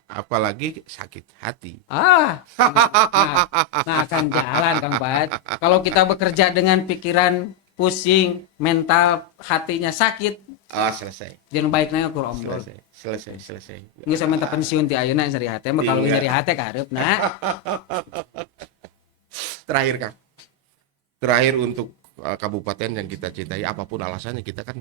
Apalagi sakit hati. Nah akan jalan Kang Bat. Kalau kita bekerja dengan pikiran pusing, mental, hatinya sakit, Selesai. jangan baiknya kur omdol. Selesai. Nggak usah minta pensiun ti ayeuna nyari hati, mah kalau Iya. nyari hati ka hareupna. Terakhir Kang. Terakhir untuk kabupaten yang kita cintai, apapun alasannya, kita kan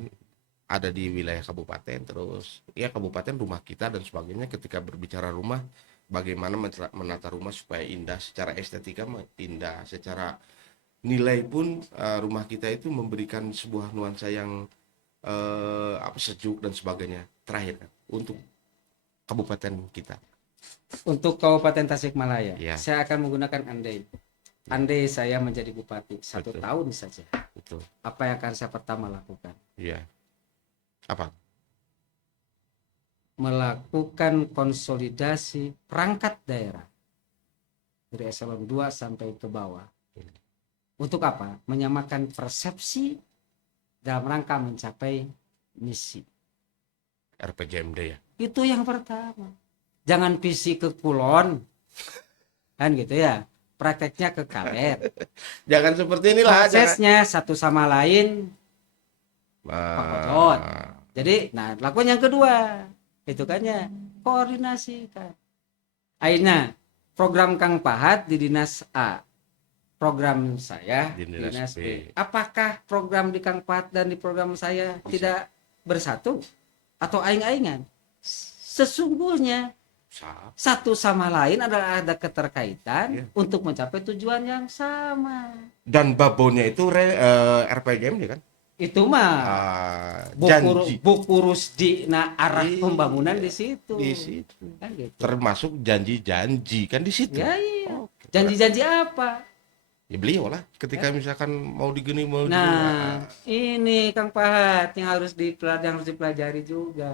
ada di wilayah kabupaten, terus ya kabupaten rumah kita dan sebagainya. Ketika berbicara rumah, bagaimana menata rumah supaya indah, secara estetika indah, secara nilai pun rumah kita itu memberikan sebuah nuansa yang sejuk dan sebagainya. Terakhir kan, untuk kabupaten kita. Untuk Kabupaten Tasikmalaya, Ya. saya akan menggunakan andai. Andai saya menjadi bupati 1 Betul. tahun saja. Betul. Apa yang akan saya pertama lakukan? Iya. Apa? Melakukan konsolidasi perangkat daerah dari eselon 2 sampai ke bawah. Untuk apa? Menyamakan persepsi dalam rangka mencapai misi. RPJMD ya. Itu yang pertama. Jangan visi ke kulon. Kan gitu ya. Prakteknya ke kaler. Jangan seperti inilah. Prosesnya satu sama lain. Pakocot. Jangan. Jadi, lakukan yang kedua. Itu kan ya, koordinasikan. Akhirnya, program Kang Pahat di Dinas A. Program saya Di di Dinas Dinas B. B. Apakah program di Kang Pahat dan di program saya tidak bersatu? Atau aing-aingan? Sesungguhnya satu sama lain adalah ada keterkaitan Iya. untuk mencapai tujuan yang sama. Dan babonnya itu RPJMD kan? Itu mah Janji buku Rusdi arah Iya. pembangunan di situ. di situ. Kan gitu. Termasuk janji-janji kan di situ. Ya iya. Oke. Janji-janji apa? Ya beliau lah ketika misalkan mau digini mau Nah, ini Kang Pahat yang harus dipelajari juga.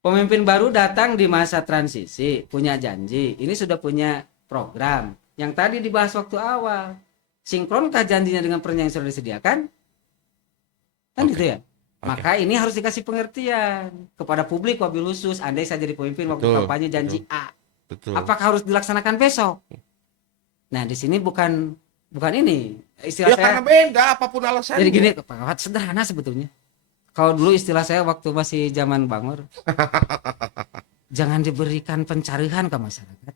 Pemimpin baru datang di masa transisi, punya janji. Ini sudah punya program. Yang tadi dibahas waktu awal. Sinkronkah janjinya dengan perencanaan yang sudah disediakan? Kan Oke. gitu ya? Oke. Maka ini harus dikasih pengertian kepada publik wabil khusus. Andai saya jadi pemimpin waktu Betul, kampanye janji A. betul. Apakah harus dilaksanakan besok? Nah, di sini bukan ini. Istilah Ya saya karena beda apapun alasannya. jadi gini, Pak, sederhana sebetulnya. Kalau dulu istilah saya waktu masih zaman Bangor, jangan diberikan pencerahan ke masyarakat,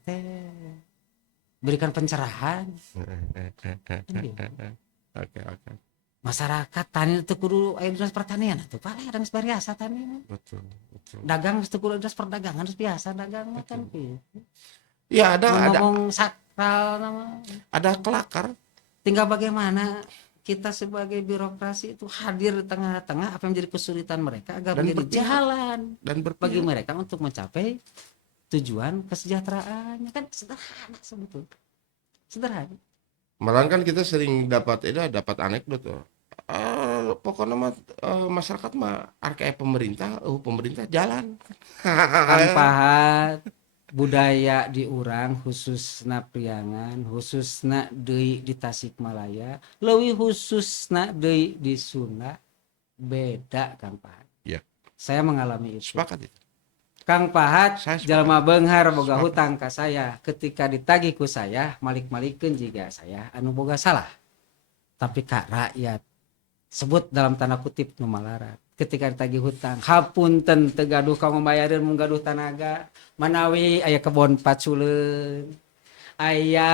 berikan pencerahan. Oke. Masyarakat tani itu kudu aya dinas pertanian atuh paling ada biasa tani. Betul. Dagang itu kudu dinas perdagangan harus biasa dagang kan gitu. Ya ada Ngomong sakral nama. ada kelakar. Tinggal bagaimana kita sebagai birokrasi itu hadir di tengah-tengah apa yang menjadi kesulitan mereka agar Dan menjadi berpihak. jalan Dan bagi berpihak. mereka untuk mencapai tujuan kesejahteraannya. Kan sederhana sebetulnya. Sederhana. Malahan kan kita sering dapat anekdot tuh. Pokoknya masyarakat mah kayak pemerintah jalan. Kang Pahat budaya diurang khususna Priangan, khususna deui di Tasikmalaya, leuwih khususna deui di Sunda beda Kang Pahat. Ya. Saya mengalami itu. Sepakat itu. Kang Pahat Saya sepakat. jalma beunghar boga Sepakat. hutang ka saya, ketika ditagih ku saya malik-malikeun jiga saya anu boga salah. Tapi ka rakyat sebut dalam tanda kutip nu malarat. Ketika ditagih hutang, hapunten teu gaduh ka membayareun mun gaduh tanaga, manawi aya kebon paculeun. Aya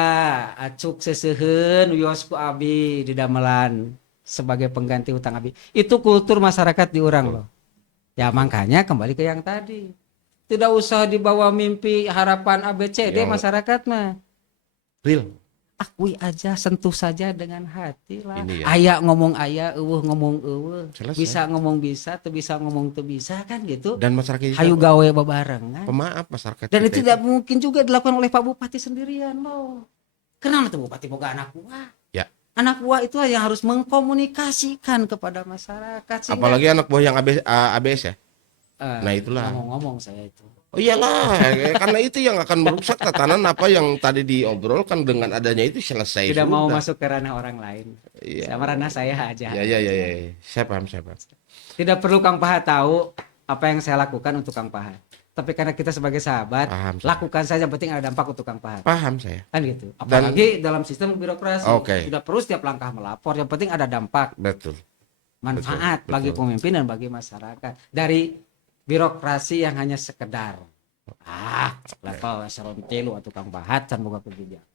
acuk seseuheun wios ku abi di damelan sebagai pengganti hutang abi. Itu kultur masyarakat di urang loh. Ya makanya kembali ke yang tadi. Tidak usah dibawa mimpi harapan ABCD Yang- masyarakat mah. Real. Akui aja, sentuh saja dengan hati lah. Ini ya. Aya ngomong aya, eueuh ngomong eueuh. Selesai. Bisa ngomong bisa, teu bisa ngomong teu bisa kan gitu. Dan masyarakat kita Hayu gawe bebarengan. pemaaf masyarakat Dan kita itu tidak mungkin juga dilakukan oleh Pak Bupati sendirian loh. Kenapa tuh Bupati boga anak buah? Ya. Anak buah itu yang harus mengkomunikasikan kepada masyarakat. Sehingga, apalagi anak buah yang ABS ya. Nah, itulah. Ngomong-ngomong saya itu. Oh iyalah, karena itu yang akan merusak tatanan apa yang tadi diobrolkan. Dengan adanya itu selesai Tidak mau sudah. masuk ke ranah orang lain. Iya. Sama ranah saya aja. Ya. Saya paham. Tidak perlu Kang Pahat tahu apa yang saya lakukan untuk Kang Pahat. Tapi karena kita sebagai sahabat, Paham saya. lakukan saja, yang penting ada dampak untuk Kang Pahat. Paham saya. Kan gitu. Apalagi dalam sistem birokrasi. Oke. Tidak perlu setiap langkah melapor, yang penting ada dampak, Betul. manfaat Betul. bagi pemimpin dan bagi masyarakat. Dari birokrasi yang hanya sekedar level eselon 3 atau Kang Pahat can boga kebijakan.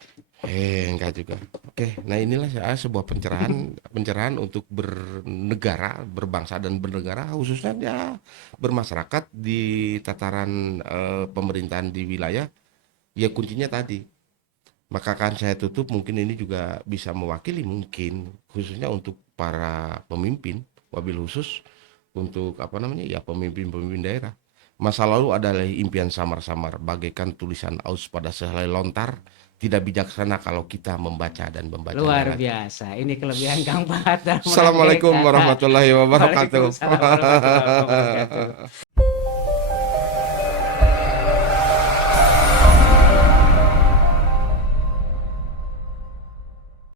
Enggak juga. Oke, nah inilah sebuah pencerahan untuk bernegara, berbangsa dan bernegara, khususnya ya bermasyarakat di tataran pemerintahan di wilayah. Ya kuncinya tadi. Maka akan saya tutup, mungkin ini juga bisa mewakili mungkin khususnya untuk para pemimpin, wabil khusus untuk ya pemimpin-pemimpin daerah. Masa lalu adalah impian samar-samar, bagaikan tulisan aus pada sehelai lontar. Tidak bijaksana kalau kita membaca dan membaca. Luar biasa. Ini kelebihan Kang Pahat. Assalamualaikum warahmatullahi wabarakatuh. Waalaikumsalam warahmatullahi wabarakatuh.